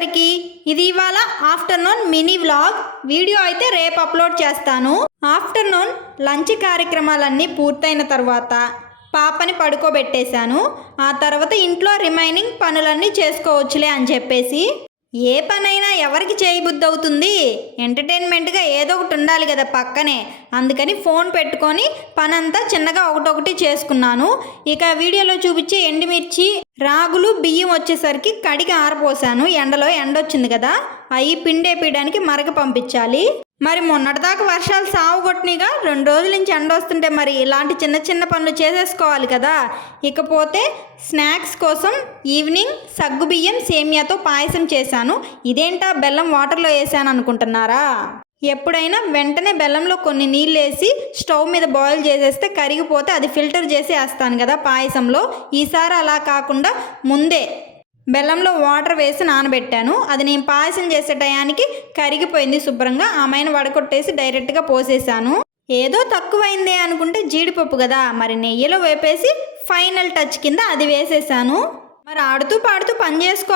అందరికీ ఇది ఇవాళ ఆఫ్టర్నూన్ మినీ వ్లాగ్. వీడియో అయితే రేపు అప్లోడ్ చేస్తాను. ఆఫ్టర్నూన్ లంచ్ కార్యక్రమాలన్నీ పూర్తయిన తర్వాత పాపని పడుకోబెట్టేశాను. ఆ తర్వాత ఇంట్లో రిమైనింగ్ పనులన్నీ చేసుకోవచ్చులే అని చెప్పేసి ఏ పనైనా ఎవరికి చేయబుద్ధి అవుతుంది ఎంటర్టైన్మెంట్గా ఏదో ఒకటి ఉండాలి కదా పక్కనే. అందుకని ఫోన్ పెట్టుకొని పనంతా చిన్నగా ఒకటొకటి చేసుకున్నాను. ఇక వీడియోలో చూపించే ఎండుమిర్చి రాగులు బియ్యం వచ్చేసరికి కడిగి ఆరపోసాను ఎండలో ఎండ వచ్చింది కదా. అవి పిండేపీయడానికి మరగ పంపించాలి. మరి మొన్నటిదాకా వర్షాలు సాగు కొట్టినగా రెండు రోజుల నుంచి ఎండ వస్తుంటే మరి ఇలాంటి చిన్న చిన్న పనులు చేసేసుకోవాలి కదా. ఇకపోతే స్నాక్స్ కోసం ఈవినింగ్ సగ్గు బియ్యం సేమియాతో పాయసం చేశాను. ఇదేంటా బెల్లం వాటర్లో వేసాను అనుకుంటున్నారా? ఎప్పుడైనా వెంటనే బెల్లంలో కొన్ని నీళ్ళు వేసి స్టవ్ మీద బాయిల్ చేసేస్తే కరిగిపోతే అది ఫిల్టర్ చేసి వేస్తాను కదా పాయసంలో. ఈసారి అలా కాకుండా ముందే బెల్లంలో వాటర్ వేసి నానబెట్టాను. అది నేను పాయసం చేసే టయానికి కరిగిపోయింది శుభ్రంగా. ఆమెను వడకొట్టేసి డైరెక్ట్గా పోసేసాను. ఏదో తక్కువైందే అనుకుంటే జీడిపప్పు కదా. మరి నెయ్యిలో వేపేసి ఫైనల్ టచ్ కింద అది వేసేసాను. మరి ఆడుతూ పాడుతూ పని చేసుకో